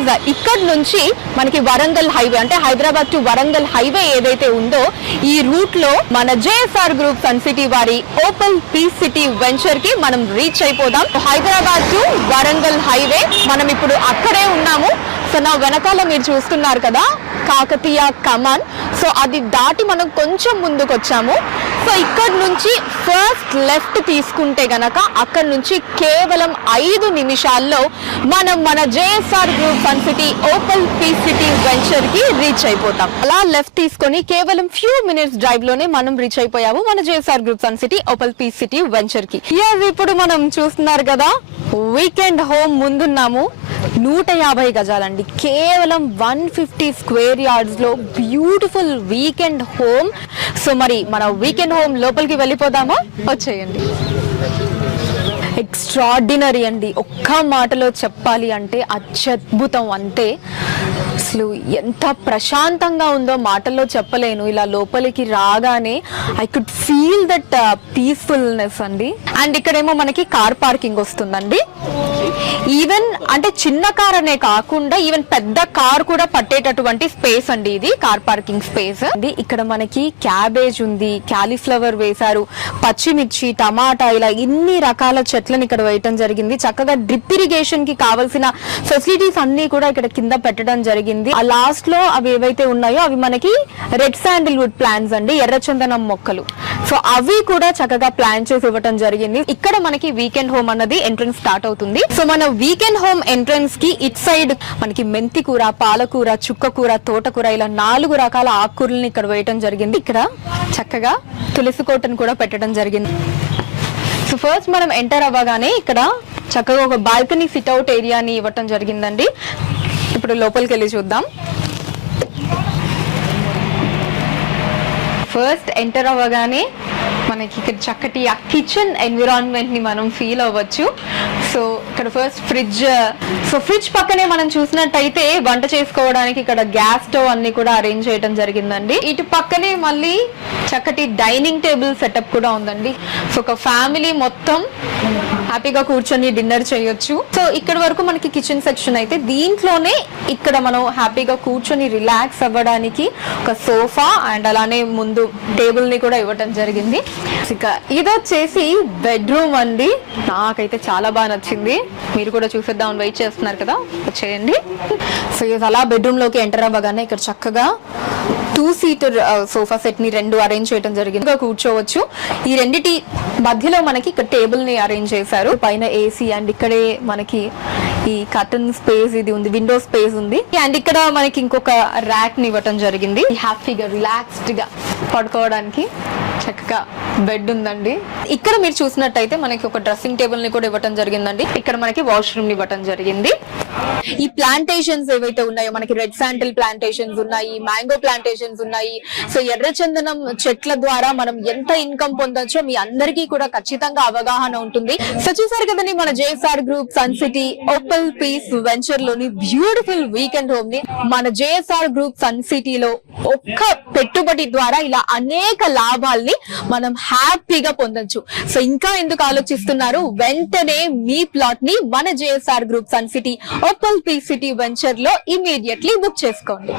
Because ఇక్కడ నుంచి మనకి వరంగల్ హైవే అంటే హైదరాబాద్ టు వరంగల్ హైవే ఏదైతే ఉందో ఈ రూట్ లో మన జేఎస్ఆర్ గ్రూప్ సన్ సిటీ వారి ఓపెల్ పీస్ సిటీ వెంచర్ కి మనం రీచ్ అయిపోదాం. హైదరాబాద్ టు వరంగల్ హైవే మనం ఇప్పుడు అక్కడే ఉన్నాము. సో నా వెనకాల మీరు చూస్తున్నారు కదా కాకతీయ కమాన్. సో అది దాటి మనం కొంచెం ముందుకు వచ్చాము. సో ఇక్కడ నుంచి ఫస్ట్ లెఫ్ట్ తీసుకుంటే గనక అక్కడ నుంచి కేవలం 5 నిమిషాల్లో మనం మన JSR group sun city opal peace city venture కి రీచ్ అయిపోతాం. అలా లెఫ్ట్ తీసుకొని కేవలం ఫ్యూ మినిట్స్ డ్రైవ్ లోనే మనం రీచ్ అయిపోయాము మన JSR group sun city opal peace city venture కి. ఇప్పుడు మనం చూస్తున్నారు కదా వీకెండ్ హోమ్ ముందున్నాము. 150 గజాలండి, కేవలం 150 స్క్వేర్ యార్డ్స్ లో బ్యూటిఫుల్ వీకెండ్ హోమ్. సో మరి మన వీకెండ్ హోమ్ లోపలికి వెళ్ళిపోదామా? వచ్చేయండి. ఎక్స్ట్రాడినరీ అండి, ఒక్క మాటలో చెప్పాలి అంటే అత్యద్భుతం. అంతే, అసలు ఎంత ప్రశాంతంగా ఉందో మాటల్లో చెప్పలేను. ఇలా లోపలికి రాగానే I could feel that peacefulness అండి. అండ్ ఇక్కడేమో మనకి కార్ పార్కింగ్ వస్తుందండి. ఈవెన్ అంటే చిన్న కార్ అనే కాకుండా ఈవెన్ పెద్ద కార్ కూడా పట్టేటటువంటి స్పేస్ అండి ఇది కార్ పార్కింగ్ స్పేస్ అండి. ఇక్కడ మనకి క్యాబేజ్ ఉంది, క్యాలీఫ్లవర్ వేశారు, పచ్చిమిర్చి, టమాటా, ఇలా ఇన్ని రకాల చెట్లను ఇక్కడ వేయటం జరిగింది. చక్కగా డ్రిప్ ఇరిగేషన్ కి కావాల్సిన ఫెసిలిటీస్ అన్ని కూడా ఇక్కడ కింద పెట్టడం జరిగింది. ఆ లాస్ట్ లో అవి ఏవైతే ఉన్నాయో అవి మనకి రెడ్ శాండిల్వుడ్ ప్లాంట్స్ అండి, ఎర్రచందనం మొక్కలు. సో అవి కూడా చక్కగా ప్లాన్ చేసి ఇవ్వటం జరిగింది. ఇక్కడ మనకి వీకెండ్ హోమ్ అన్నది ఎంట్రన్స్ స్టార్ట్ అవుతుంది. సో మన వీకెండ్ హోమ్ ఎంట్రన్స్ కి ఇట్ సైడ్ మనకి మెంతి కూర, పాలకూర, చుక్కకూర, తోటకూర, ఇలా 4 రకాల ఆకుకూరల్ని ఇక్కడ వేయటం జరిగింది. ఇక్కడ చక్కగా తులసి కోటను కూడా పెట్టడం జరిగింది. సో ఫస్ట్ మనం ఎంటర్ అవ్వగానే ఇక్కడ చక్కగా ఒక బాల్కనీ సిట్అవుట్ ఏరియాని ఇవ్వటం జరిగిందండి. ఇప్పుడు లోపలికి వెళ్ళి చూద్దాం. ఫస్ట్ ఎంటర్ అవ్వగానే మనకి ఇక్కడ చక్కటి ఆ కిచెన్ ఎన్విరాన్మెంట్ ని మనం ఫీల్ అవ్వచ్చు. సో ఇక్కడ ఫస్ట్ ఫ్రిడ్జ్, సో ఫ్రిడ్జ్ పక్కనే మనం చూసినట్టయితే వంట చేసుకోవడానికి ఇక్కడ గ్యాస్ స్టవ్ అన్ని కూడా అరేంజ్ చేయడం జరిగిందండి. ఇటు పక్కనే మళ్ళీ చక్కటి డైనింగ్ టేబుల్ సెటప్ కూడా ఉందండి. సో ఒక ఫ్యామిలీ మొత్తం హ్యాపీగా కూర్చొని డిన్నర్ చేయొచ్చు. సో ఇక్కడ వరకు మనకి కిచెన్ సెక్షన్ అయితే, దీంట్లోనే ఇక్కడ మనం హ్యాపీగా కూర్చొని రిలాక్స్ అవ్వడానికి ఒక సోఫా అండ్ అలానే ముందు టేబుల్ ని కూడా ఇవ్వటం జరిగింది. ఇక ఇది వచ్చేసి బెడ్రూమ్ అండి. నాకైతే చాలా బాగా నచ్చింది. మీరు కూడా చూసేద్దామని వెయిట్ చేస్తున్నారు కదా, వచ్చేయండి. సో అలా బెడ్రూమ్ లోకి ఎంటర్ అవ్వగానే ఇక్కడ చక్కగా 2 సీటర్ సోఫా సెట్ ని 2 అరేంజ్ చేయడం జరిగింది. కూర్చోవచ్చు. ఈ రెండిటి మధ్యలో మనకి ఇక్కడ టేబుల్ ని అరేంజ్ చేశారు. పైన ఏసీ అండ్ ఇక్కడే మనకి ఈ కర్టన్ స్పేస్ ఇది ఉంది, విండో స్పేస్ ఉంది. అండ్ ఇక్కడ మనకి ఇంకొక ర్యాక్ ని ఇవ్వటం జరిగింది. హ్యాపీగా రిలాక్స్డ్ గా పడుకోవడానికి చక్కగా బెడ్ ఉందండి. ఇక్కడ మీరు చూసినట్టయితే మనకి ఒక డ్రెస్సింగ్ టేబుల్ ని కూడా ఇవ్వటం జరిగిందండి. ఇక్కడ మనకి వాష్రూమ్ ని ఇవ్వటం జరిగింది. ఈ ప్లాంటేషన్స్ ఏవైతే ఉన్నాయో మనకి రెడ్ శాండిల్ ప్లాంటేషన్స్ ఉన్నాయి, మ్యాంగో ప్లాంటేషన్స్ ఉన్నాయి. సో ఎర్రచందనం చెట్ల ద్వారా మనం ఎంత ఇన్కమ్ పొందొచ్చో మీ అందరికీ కూడా ఖచ్చితంగా అవగాహన ఉంటుంది. సో చూసారు కదండి మన JSR group sun city opal peace venture లోని బ్యూటిఫుల్ వీకెండ్ హోమ్ ని మన జేఎస్ఆర్ గ్రూప్ సన్ సిటీలో ఒక్క పెట్టుబడి ద్వారా ఇలా అనేక లాభాల్ని మనం హ్యాపీగా పొందొచ్చు. సో ఇంకా ఎందుకు ఆలోచిస్తున్నారు? వెంటనే మీ ప్లాట్ ని మన JSR group sun city opal peace city venture లో ఇమీడియట్లీ బుక్ చేసుకోండి.